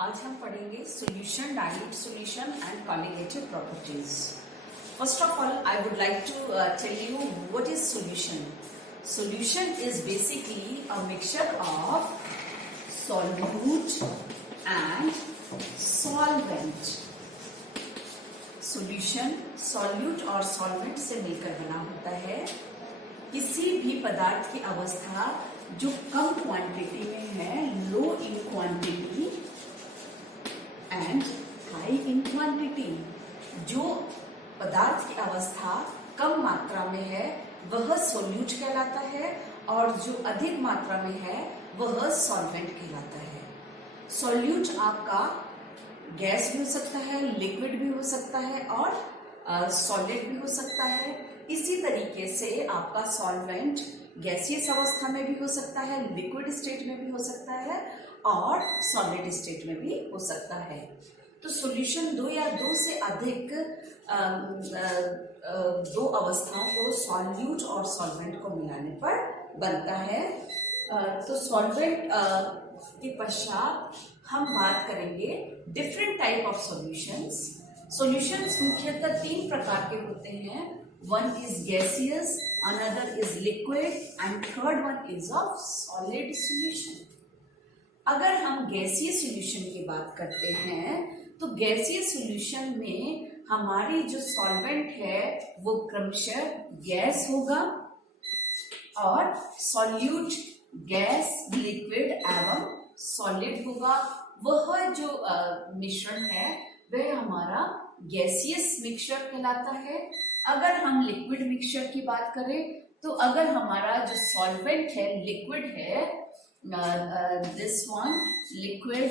आज हम पढ़ेंगे solution, dilute solution and conjugative properties. First of all, I would like to tell you what is solution. Solution is basically a mixture of solute and solvent. Solution solute और solvent से मिलकर बना होता है. किसी भी पदार्थ की अवस्था जो कम क्वांटिटी में है, low in quantity and high in quantity, जो पदार्थ की अवस्था कम मात्रा में है वह सोल्यूट कहलाता है और जो अधिक मात्रा में है वह सॉल्वेंट कहलाता है. सोल्यूट आपका गैस भी हो सकता है, लिक्विड भी हो सकता है और सॉलिड भी हो सकता है. इसी तरीके से आपका सॉल्वेंट गैसियस अवस्था में भी हो सकता है, लिक्विड स्टेट में भी हो सकता है और सॉलिड स्टेट में भी हो सकता है. तो सॉल्यूशन दो या दो से अधिक दो अवस्थाओं को सॉल्यूट और सॉल्वेंट को मिलाने पर बनता है. तो सॉल्वेंट के पश्चात हम बात करेंगे different type of solutions. Solutions मुख्यतः तीन प्रकार के होते हैं. One is gaseous, another is liquid and third one is of solid solution. अगर हम गैसीय सॉल्यूशन की बात करते हैं तो गैसीय सॉल्यूशन में हमारी जो सॉल्वेंट है वो क्रमशः गैस होगा और सॉल्यूट गैस, लिक्विड एवं सॉलिड होगा. वह जो मिश्रण है वह हमारा गैसियस मिक्सचर कहलाता है. अगर हम लिक्विड मिक्सचर की बात करें तो अगर हमारा जो सॉल्वेंट है लिक्विड है, this one liquid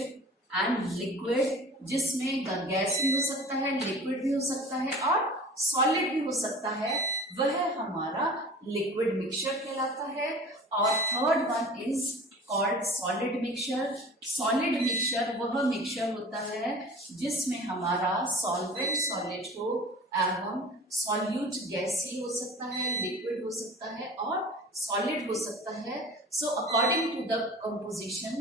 and liquid, जिसमें गैस भी हो सकता है, लिक्विड भी हो सकता है और सॉलिड भी हो सकता है, वह हमारा लिक्विड मिक्सचर कहलाता है. और third one is called solid mixture. Solid mixture वह मिक्सचर होता है जिसमें हमारा सॉल्वेंट सॉलिड हो एवं सॉल्यूट गैसी हो सकता है, लिक्विड हो सकता है और सॉलिड हो सकता है. So according to the composition,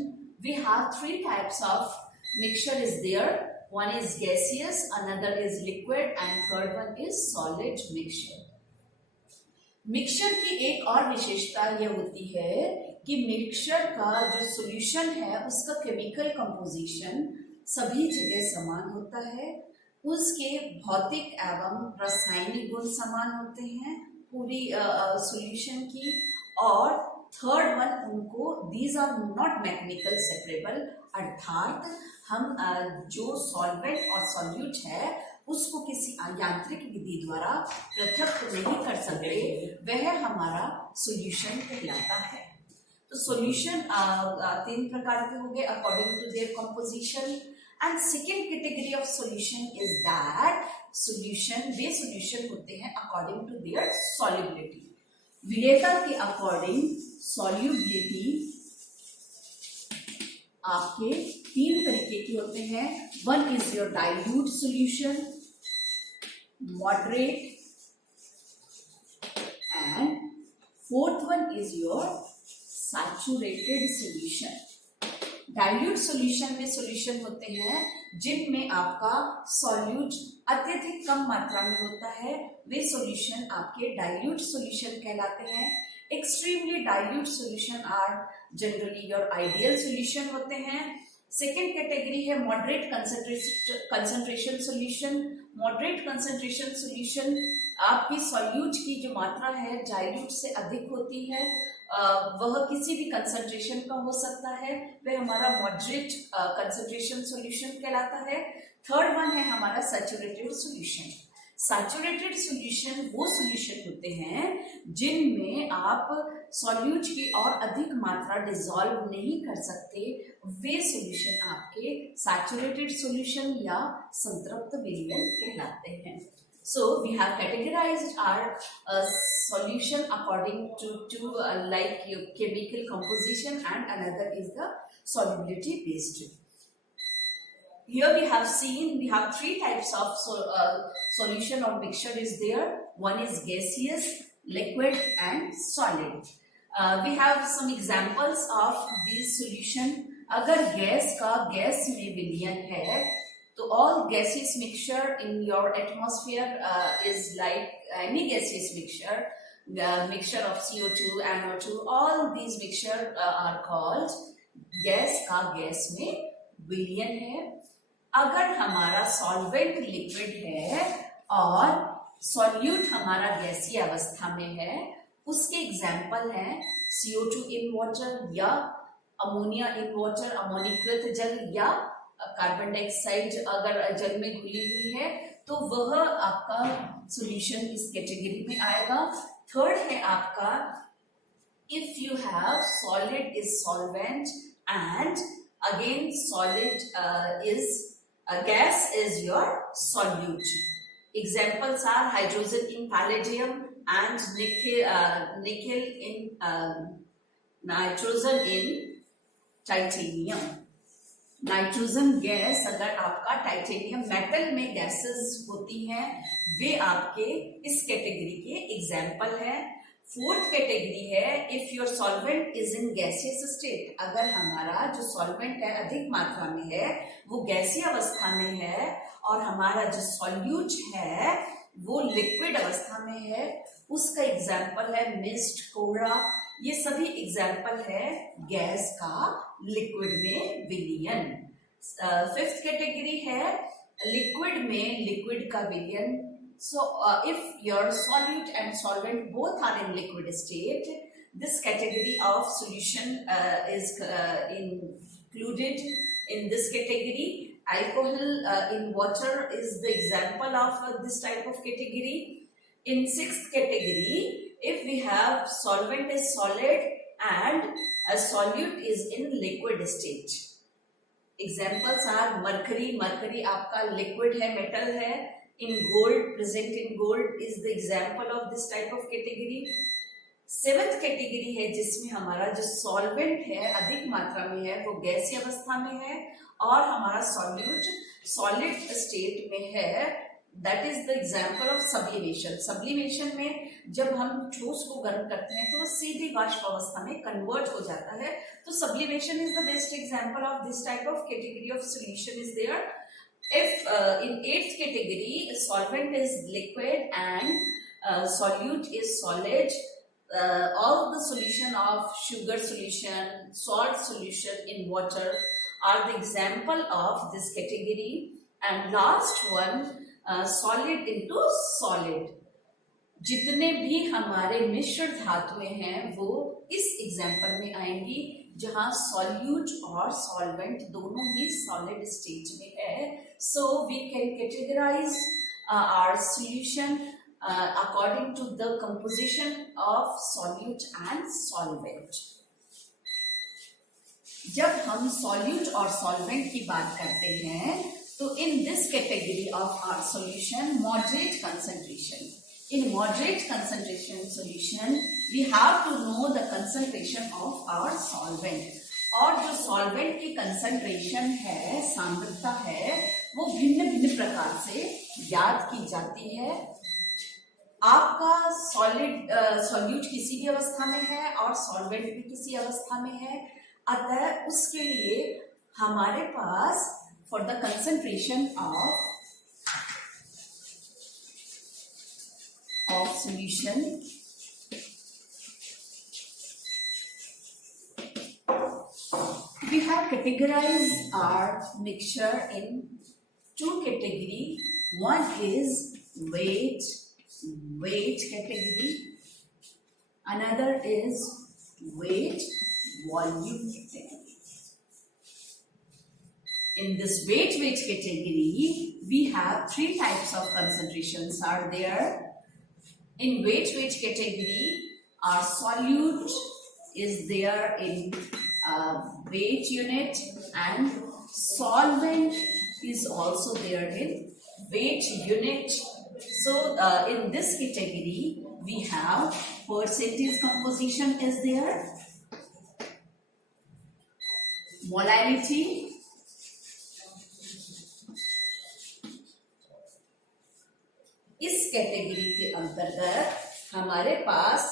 we have three types of mixture is there. One is gaseous, another is liquid and third one is solid mixture. Mixture की एक और विशेषता यह होती है कि मिक्सचर का जो सॉल्यूशन है उसका केमिकल कंपोजिशन सभी जगह समान होता है. उसके भौतिक एवं रासायनिक गुण समान होते हैं पूरी सॉल्यूशन की. और थर्ड वन उनको these are not mechanical separable, अर्थात हम जो सॉल्वेंट और सॉल्यूट है उसको किसी यांत्रिक विधि द्वारा पृथक नहीं कर सकते, वह हमारा सॉल्यूशन कहलाता है. तो सॉल्यूशन तीन प्रकार के हो गए according to their composition. And second category of solution is that solution, वे सॉल्यूशन होते हैं अकॉर्डिंग टू देयर सॉल्युबिलिटी. विलेयता के अकॉर्डिंग सॉल्युबिलिटी आपके तीन तरीके के होते हैं. One is your dilute solution, moderate and fourth one is your saturated solution. Dilute solution में सॉल्यूशन होते हैं जिनमें आपका सॉल्यूट अत्यधिक कम मात्रा में होता है, वे सॉल्यूशन आपके डाइल्यूट सॉल्यूशन कहलाते हैं. Extremely dilute solution are generally your ideal solution होते हैं. सेकेंड कैटेगरी है moderate concentration solution. Moderate concentration solution आपकी सॉल्यूट की जो मात्रा है डाइल्यूट से अधिक होती है, वह किसी भी कंसंट्रेशन का हो सकता है, वह हमारा मॉडरेट कंसंट्रेशन सॉल्यूशन कहलाता है. थर्ड वन है हमारा सैचुरेटेड सॉल्यूशन. सैचुरेटेड सॉल्यूशन वो सॉल्यूशन होते हैं जिनमें आप सॉल्यूट की और अधिक मात्रा डिसॉल्व नहीं कर सकते, वे सॉल्यूशन आपके सैचुरेटेड सॉल्यूशन या संतृप्त विलयन कहलाते हैं. So we have categorized our solution according to like your chemical composition and another is the solubility based. Here we have seen we have three types of solution or mixture is there. One is gaseous, liquid and solid. We have some examples of these solution. अगर गैस का गैस में विलयन है तो all gaseous mixture in your atmosphere is like any gaseous mixture, mixture of CO2, NO2, all these mixture are called gas का गैस में विलयन है। अगर हमारा सॉल्वेंट लिक्विड है और सॉल्यूट हमारा गैसीय अवस्था में है, उसके एग्जाम्पल हैं CO2 इन वाटर या अमोनिया इन वाटर, अमोनीकृत जल, या कार्बन डाइऑक्साइड अगर जल में घुली हुई है तो वह आपका सॉल्यूशन इस कैटेगरी में आएगा। थर्ड है आपका if you have solid is solvent and again solid is gas is your solute. Examples are hydrogen in palladium and nickel in nitrogen in titanium. Nitrogen gas अगर आपका टाइटेनियम मेटल में गैसेस होती हैं, वे आपके इस कैटेगरी के एग्जाम्पल हैं। फोर्थ कैटेगरी है if your solvent is in gaseous state. अगर हमारा जो सॉल्वेंट है अधिक मात्रा में है, वो गैसीय अवस्था में है, और हमारा जो सॉल्यूट है वो लिक्विड अवस्था में है, उसका एग्जाम्पल है मिस्ट, कोहरा। ये सभी एग्जाम्पल है गैस का लिक्विड में विलयन। फिफ्थ कैटेगरी है लिक्विड में लिक्विड का विलयन। So if your solute and solvent both are in liquid state, this category of solution is included in this category. Alcohol in water is the example of this type of category. In sixth category, if we have solvent is solid and a solute is in liquid state. Examples are mercury. Mercury आपका liquid है, metal है. In gold, present in gold is the example of this type of category. Seventh category है जिसमें हमारा जो सॉल्वेंट है अधिक मात्रा में है, वो गैसीय अवस्था में है, और हमारा सॉल्यूट सॉलिड स्टेट में है। That is the example of sublimation. Sublimation में जब हम ठोस को गर्म करते हैं तो वो सीधी वाष्प अवस्था में कन्वर्ट हो जाता है। तो sublimation is the best example of this type of category of solution is there. If in eighth category solvent is liquid and solute is solid, all the solution of sugar solution, salt solution in water are the example of this category. And last one, solid into solid. जितने भी हमारे मिश्र धातुएं हैं वो इस एग्जाम्पल में आएंगी, जहां सॉल्यूट और सॉल्वेंट दोनों ही सॉलिड स्टेज में है। So we can categorize our solution according to the composition of solute and solvent. जब हम सॉल्यूट और सॉल्वेंट की बात करते हैं तो in this category of our solution moderate concentration. In moderate concentration solution, we have to know the concentration of our solvent. और जो solvent की concentration है, सांद्रता है, वो भिन्न भिन्न प्रकार से ज्ञात की जाती है। आपका solute किसी भी अवस्था में है और solvent भी किसी अवस्था में है, अतः उसके लिए हमारे पास for the concentration of solution we have categorized our mixture in two category. One is weight category, another is weight volume category. In this weight category we have three types of concentrations are there. In weight category, our solute is there in weight unit and solvent is also there in weight unit. So in this category, we have percentage composition is there, molality, इस कैटेगरी के अंतर्गत हमारे पास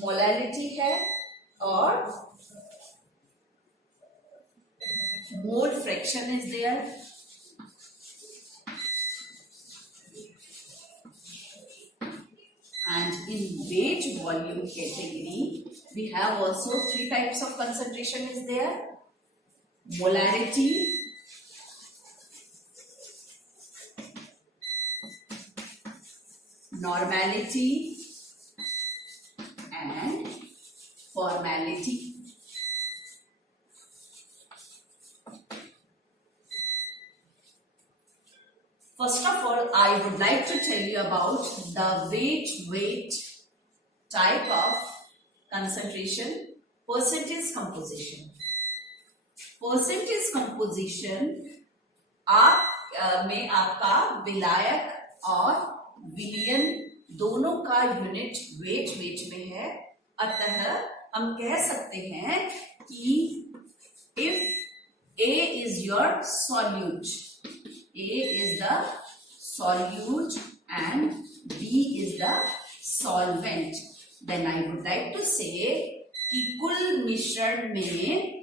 मोलालिटी है और mole fraction is there. And in weight volume category, we have also three types of concentration is there. Molarity, normality, and formality. First of all, I would like to tell you about the weight type of concentration, percentage composition. Percentage composition में आपका विलायक और विलियन दोनों का unit weight में है। अतः हम कह सकते हैं कि if A is your solute, A is the solute and B is the solvent, then I would like to say कि कुल मिश्रण में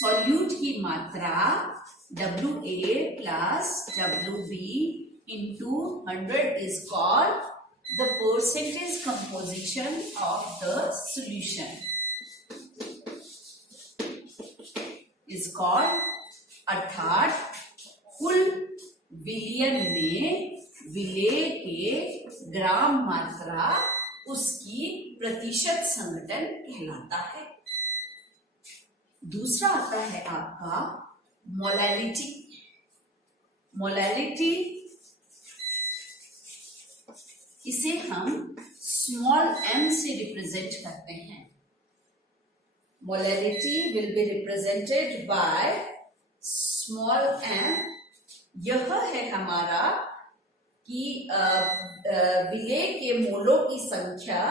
solute की मात्रा WA plus WB into 100 is called the percentage composition of the solution. Is called, अर्थात कुल विलियन में विलेय के ग्राम मात्रा उसकी प्रतिशत संघटन कहलाता है। दूसरा आता है आपका मोलैरिटी। मोलैरिटी इसे हम स्मॉल m से रिप्रेजेंट करते हैं। Molarity will be represented by small m। यह है हमारा कि विलेय के मोलों की संख्या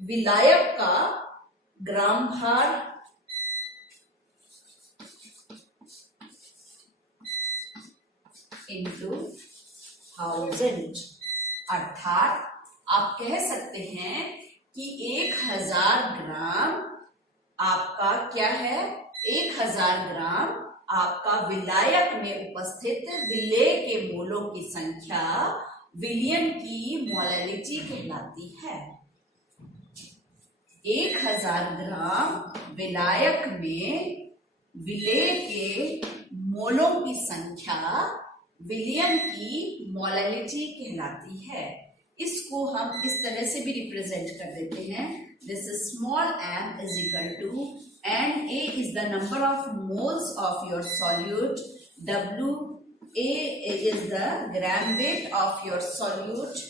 विलायक का ग्राम भार इंटू 1000, अर्थात आप कह सकते हैं कि 1000 ग्राम आपका क्या है, 1000 ग्राम आपका विलायक में उपस्थित विलेय के मोलों की संख्या विलियन की मोलैरिटी कहलाती है। 1000 ग्राम विलायक में विलेय के मोलों की संख्या विलियन की मोलैरिटी कहलाती है। इसको हम इस तरह से भी रिप्रेजेंट कर देते हैं, this small m is equal to Na is the number of moles of your solute, Wa is the gram weight of your solute,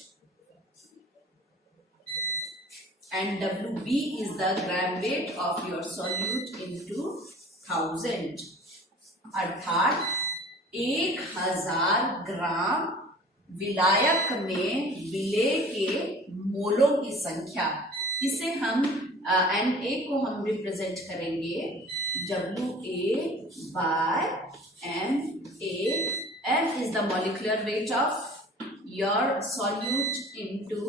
and Wb is the gram weight of your solute into 1000, अर्थात 1000 ग्राम विलायक में विलेय के मोलों की संख्या, इसे हम Na को हम रिप्रेजेंट करेंगे Wa by Ma. M is the molecular weight of your solute into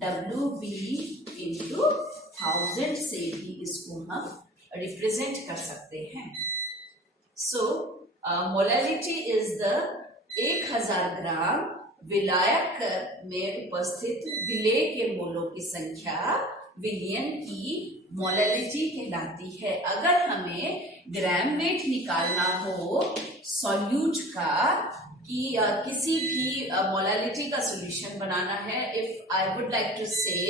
Wb into 1000 से भी इसको हम रिप्रेजेंट कर सकते हैं। So molarity is the 1000 ग्राम विलायक में उपस्थित विलेय के मोलों की संख्या विलियन की मोलैरिटी कहलाती है। अगर हमें ग्राम वेट निकालना हो सॉल्यूट का कि किसी भी मोलैरिटी का सॉल्यूशन बनाना है, if I would like to say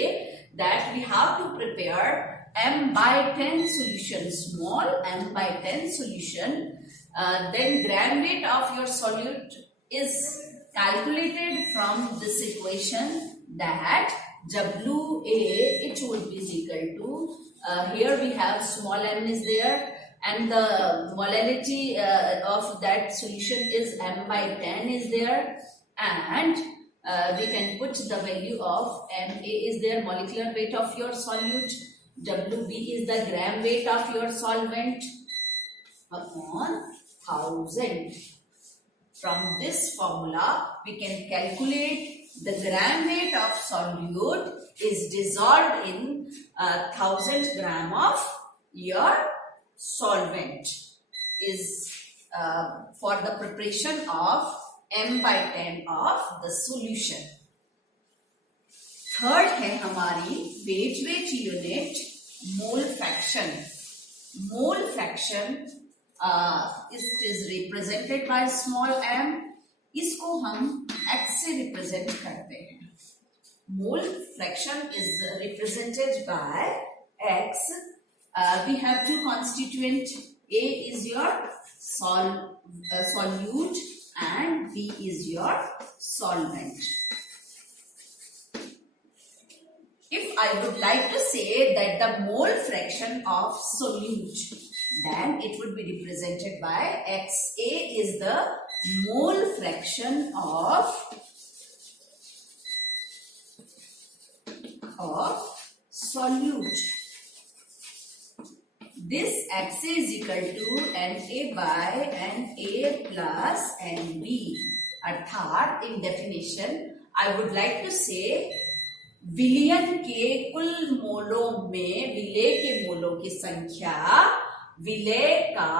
that we have to prepare m/10 solution, small m/10 solution, then gram weight of your solute is calculated from this equation that Wa it would be equal to here we have small m is there and the molarity of that solution is m/10 is there, and we can put the value of Ma is there molecular weight of your solute, Wb is the gram weight of your solvent upon 1000. From this formula we can calculate the gram weight of solute is dissolved in 1000 gram of your solvent is for the preparation of m/10 of the solution. Third है हमारी weight unit mole fraction. Mole fraction is represented by small m. इसको हम x से represent करते हैं. Mole fraction is represented by x. We have two constituents. A is your solute and B is your solvent. If I would like to say that the mole fraction of solute, then it would be represented by X. A is the mole fraction of solute. This X is equal to Na by Na plus Nb. अर्थात in definition I would like to say विलयन के कुल मोलों में विलय के मोलों की संख्या विलय का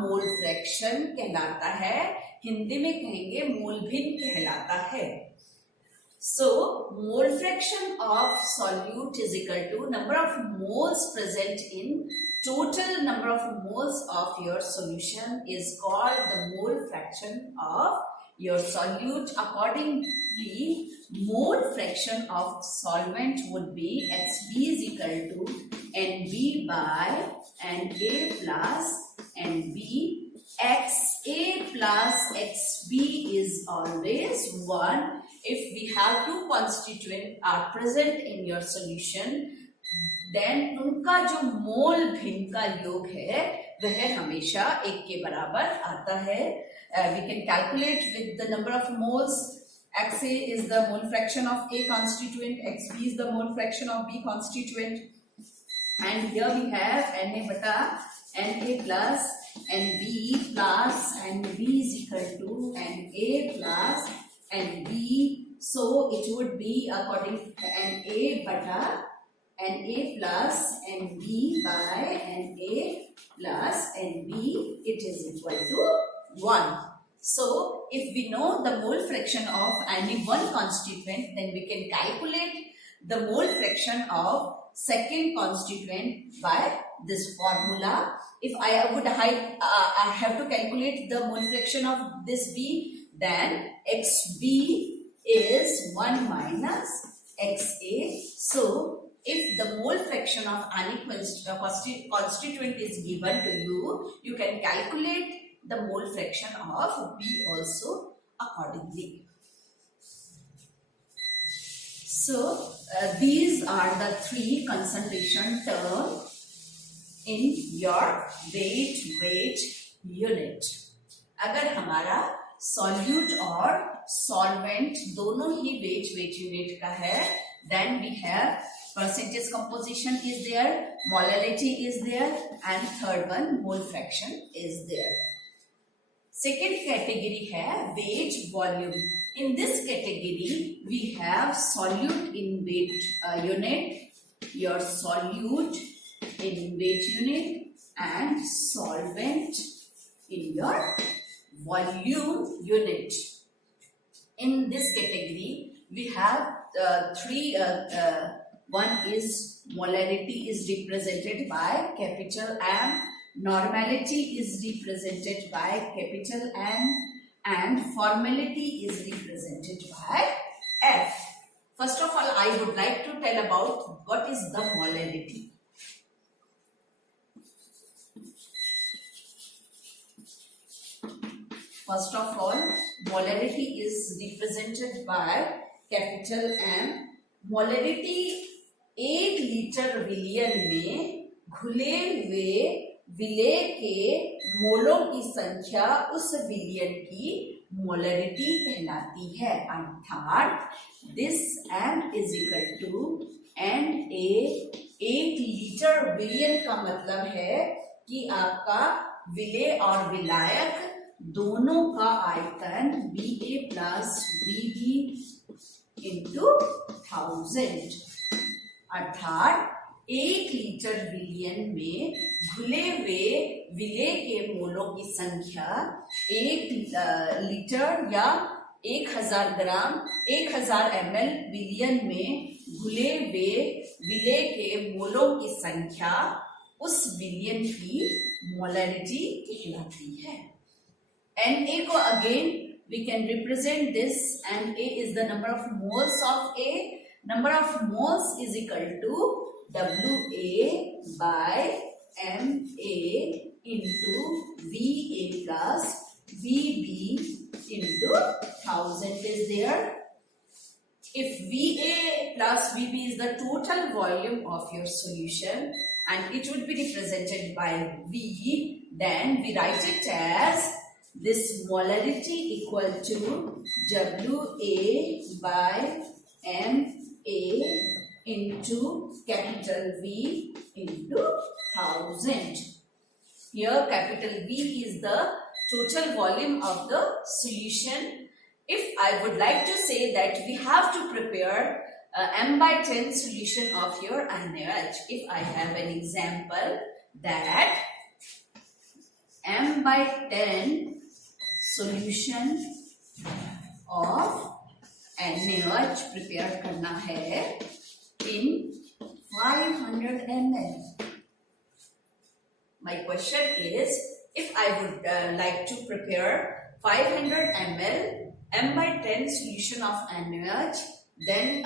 मोल फ्रैक्शन कहलाता है. हिंदी में कहेंगे मोल भिन्न कहलाता है. So mole fraction of solute is equal to number of moles present in total number of moles of your solution is called the mole fraction of your solute. Accordingly, mole fraction of solvent would be Xb is equal to Nb by Na plus Nb. Xa plus Xb is always 1. If we have two constituents are present in your solution, then उनका जो मोल भिन्न का योग है वह हमेशा 1 के बराबर आता है. We can calculate with the number of moles. Xa is the mole fraction of A constituent, Xb is the mole fraction of B constituent, and here we have Na bata Na plus Nb plus Nb is equal to Na plus Nb. So it would be according to Na bata Na plus Nb by Na plus Nb, it is equal to 1. So if we know the mole fraction of any one constituent, then we can calculate the mole fraction of second constituent by this formula. If I have to calculate the mole fraction of this B, then Xb is 1 minus Xa. So if the mole fraction of any constituent is given to you, you can calculate the mole fraction of B also accordingly. So these are the 3 concentration terms in your weight unit. अगर हमारा solute और solvent दोनों ही weight unit का है, then we have percentage composition is there, molality is there, and third one mole fraction is there. Second category है weight volume. In this category we have solute in weight unit, your solute in weight unit, and solvent in your volume unit. In this category we have 3. One is molarity is represented by capital M, normality is represented by capital M, and formality is represented by F. First of all, I would like to tell about what is the molarity. First of all, molarity is represented by capital M. Molarity 1 लीटर विलयन में घुले हुए विलय के मोलों की संख्या उस विलयन की मोलरिटी कहलाती है. अर्थात this M is equal to Na. 1 लीटर विलयन का मतलब है कि आपका विलय और विलायक दोनों का आयतन Ba प्लस Bb into 1000. अर्थात 1 लीटर विलियन में घुले हुए विलेय के मोलों की संख्या 1 लीटर या 1000 ग्राम 1000 ml विलियन में घुले हुए विलेय के मोलों की संख्या उस विलियन की मोलैरिटी कहलाती है। Na को again we can represent this, and A is the number of moles of A. Number of moles is equal to WA by MA into VA plus VB into 1000 is there. If VA plus VB is the total volume of your solution and it would be represented by V, then we write it as this molarity equal to WA by MA into capital V into 1000. Here capital V is the total volume of the solution. If I would like to say that we have to prepare m by 10 solution of your NaOH, if I have an example that m by 10 solution of NaOH prepare करना है in 500 ml. My question is, if I would like to prepare 500 ml m by 10 solution of NaOH, then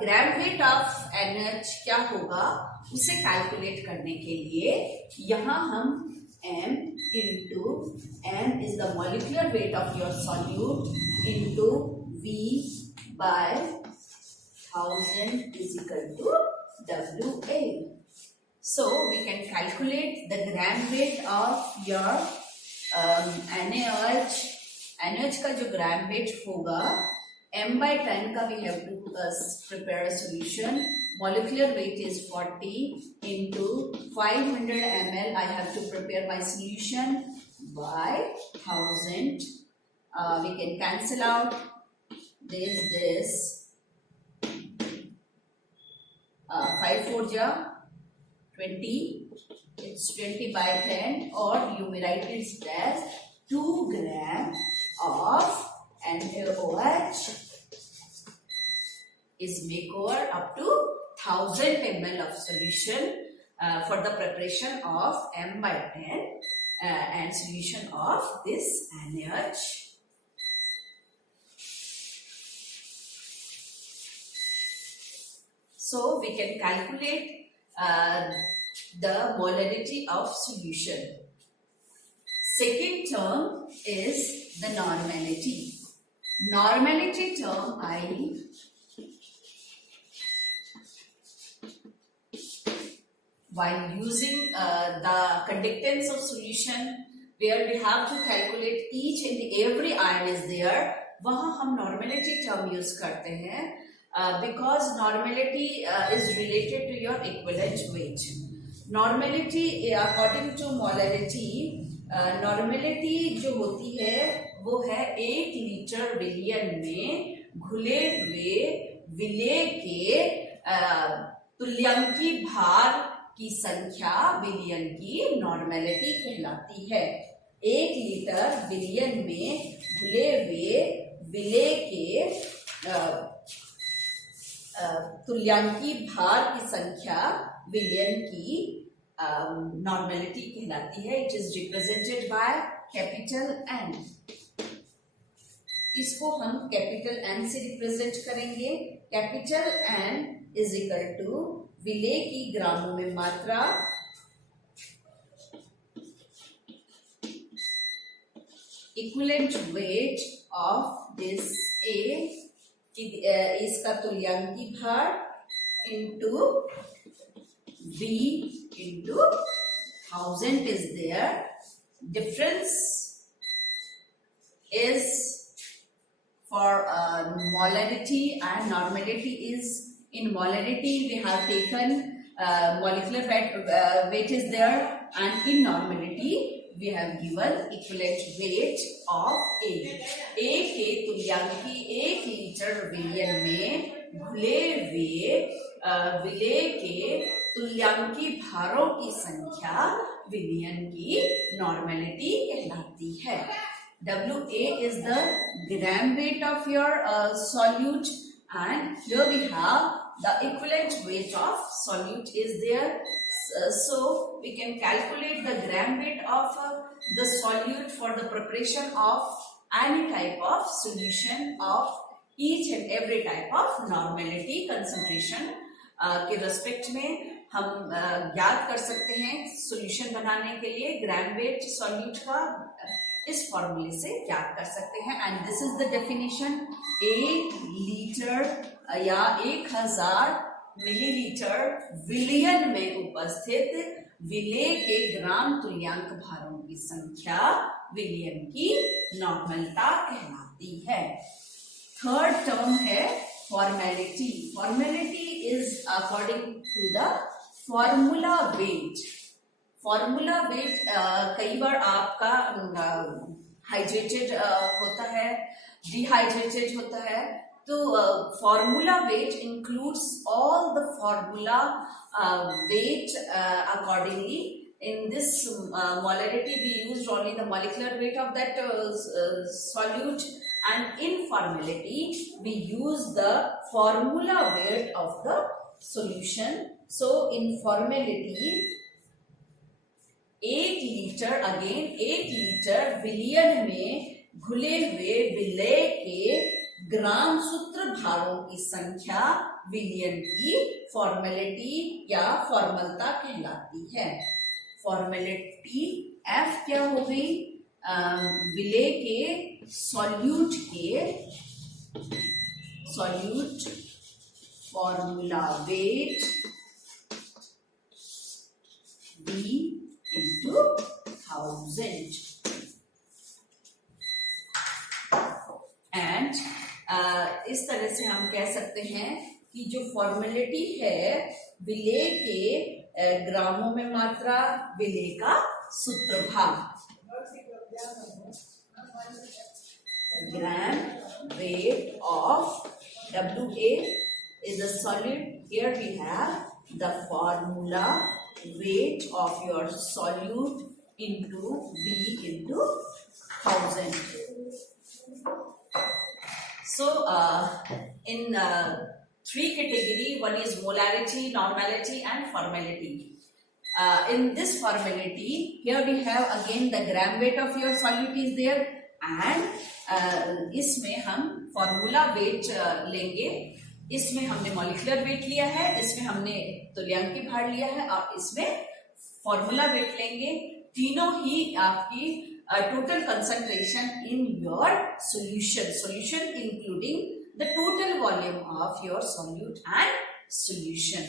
gram weight of NaOH क्या होगा उसे कैलकुलेट करने के लिए यहाँ हम m into m is the molecular weight of your solute into V by 1000 is equal to WA. So we can calculate the gram weight of your NaOH का जो ग्राम वेट होगा m by 10 का we have to prepare a solution. Molecular weight is 40 into 500 ml. I have to prepare my solution by 1000. We can cancel out this 5 4 ja 20. It's 20 by 10, or you may write it as 2 gram of NaOH is make over up to 1000 ml of solution for the preparation of m by 10 and solution of this NaOH. So we can calculate the molarity of solution. Second term is the normality. Normality term while using the conductance of solution where we have to calculate each and every ion is there, वहाँ हम normality term use करते हैं because normality is related to your equivalent weight. Normality according to molarity, normality जो होती है वो है 1 लीटर विलियन में घुले हुए विलेय के तुल्यांकी भार की संख्या विलियन की नॉर्मेलिटी कहलाती है। 1 लीटर विलियन में घुले हुए विलेय के तुल्यांकी भार की संख्या विलियन की नॉर्मेलिटी कहलाती है। It is represented by capital N। इसको हम कैपिटल N से रिप्रेजेंट करेंगे। Capital N is equal to विलेय की ग्रामों में मात्रा equivalent weight of this A इसका तुल्यांकी भार into V into 1000 is there. Difference is for molarity and normality is in molarity we have taken molecular weight is there, and in normality we have given equivalent weight of A. A के तुल्यांकी 1 लीटर विलियन में घुले हुए विलेय के तुल्यांकी भारों की संख्या विलयन की नॉर्मेलिटी कहलाती है। WA is the gram weight of your solute, and here we have the equivalent weight of solute is there. So we can calculate the gram weight of the solute for the preparation of any type of solution of each and every type of normality concentration के रेस्पेक्ट में हम ज्ञात कर सकते हैं। सॉल्यूशन बनाने के लिए ग्राम वेट सॉल्यूट का इस फॉर्मूले से ज्ञात कर सकते हैं। And this is the definition. 1 लीटर या 1000 मिलीलीटर विलयन में उपस्थित विलेय के ग्राम तुल्यांक भारों की संख्या विलयन की नॉर्मलता कहलाती है। थर्ड टर्म है formality. Formality is according to the formula weight. Formula weight कई बार आपका हाइड्रेटेड होता है, डिहाइड्रेटेड होता है, तो formula wait includes all the formula wait accordingly. In this molarity we used only the molecular weight of that solute, and in formality we use the formula weight of the solution. So in formality 1 litre, again 1 लीटर विलयन में घुले हुए विलेय के ग्राम सूत्र भारों की संख्या विलयन की फॉर्मेलिटी या फॉर्मलता कहलाती है। फॉर्मेलिटी F क्या हो गई? विलेय के solute formula wait V into 1000 एंड इस तरह से हम कह सकते हैं कि जो फॉर्मेलिटी है विलेय के ग्रामों में मात्रा, विलेय का सूत्रभाग, ग्राम weight of WA is a solid. Here we have the formula weight of your solute into V into 1000. So in three category, one is molarity, normality and formality. In this formality, here we have again the gram weight of your solute is there, and इसमें हम formula wait लेंगे। इसमें हमने molecular weight लिया है, इसमें हमने तुल्यांकी भार लिया है और इसमें फॉर्मूला वेट लेंगे। तीनों ही आपकी total concentration in your solution including the total volume of your solute and solution.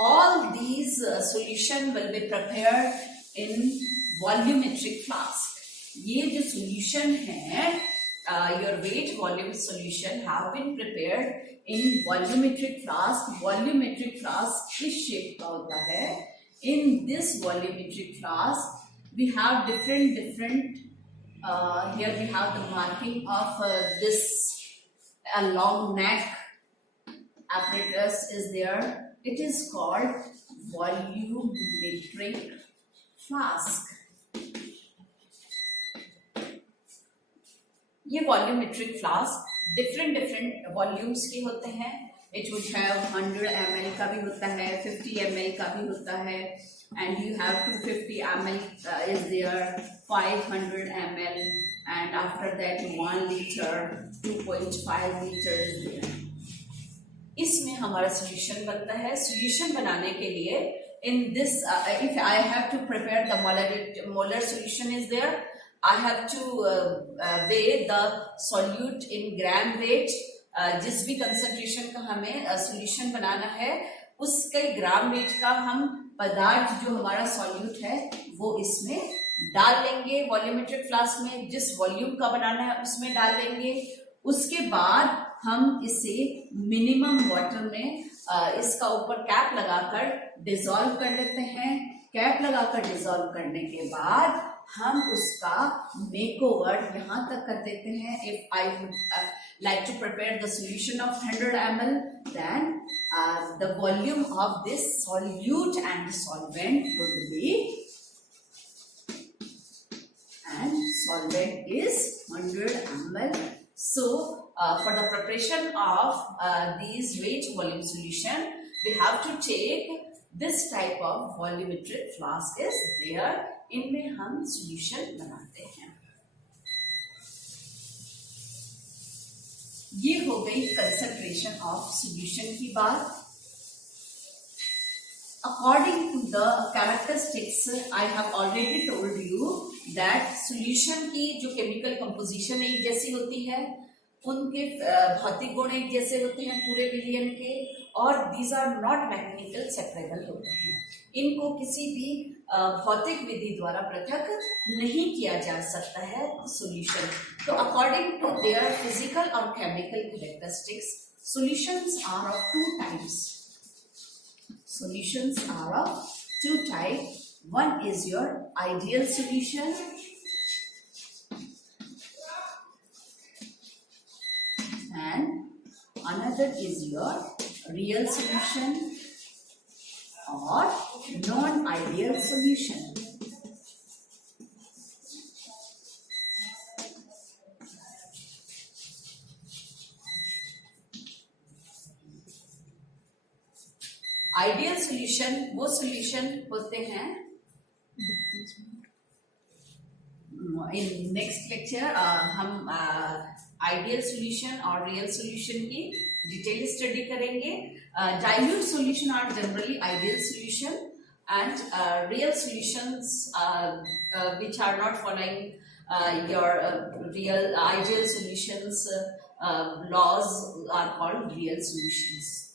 All these solution will be prepared in volumetric flask. ये जो solution है, your weight volume solution have been prepared in volumetric flask. Volumetric flask किस shape का होता है? In this volumetric flask we have different here we have the marking of this a long neck apparatus is there. It is called volumetric flask. ये volumetric flask different volumes के होते हैं। It would have 100 ml का भी होता है, 50 ml का भी होता है, and you have 250 ml is there, 500 ml, and after that 1 liter, 2.5 liter is there. इसमें हमारा solution बनता है। Solution बनाने के लिए in this if I have to prepare the molar solution is there, I have to weigh the solute in gram weight. जिस भी कंसंट्रेशन का हमें सॉल्यूशन बनाना है उसके ग्राम वेट का हम पदार्थ जो हमारा सॉल्यूट है वो इसमें डाल लेंगे वॉल्यूमेट्रिक फ्लास्क में। जिस वॉल्यूम का बनाना है उसमें डाल लेंगे। उसके बाद हम इसे मिनिमम वाटर में इसका ऊपर कैप लगाकर डिसॉल्व कर लेते हैं। कैप लगाकर डिसॉल्व करने के बाद हम उसका मेकओवर यहाँ तक कर देते हैं। If I like to prepare the solution of 100 ml, then the volume of this solute and solvent would be, and solvent is 100 ml. So for the preparation of these weight volume solution, we have to take this type of volumetric flask is there. इनमें हम solution बनाते हैं. ये हो गई concentration of solution की बात. According to the characteristics, I have already told you that solution की जो chemical composition एक जैसी होती है, उनके भौतिक गुण एक जैसे होते हैं पूरे विलयन के, और these are not mechanical separable होते हैं. इनको किसी भी भौतिक विधि द्वारा पृथक नहीं किया जा सकता है solution. तो according to their physical or chemical characteristics, solutions are of two types. Solutions are of two types. One is your ideal solution and another is your real solution or non-ideal solution. Ideal solution वो solution होते हैं. In next lecture हम ideal solution और real solution की detail study करेंगे. Dilute solution are generally ideal solution and real solutions which are not following your real ideal solutions laws are called real solutions.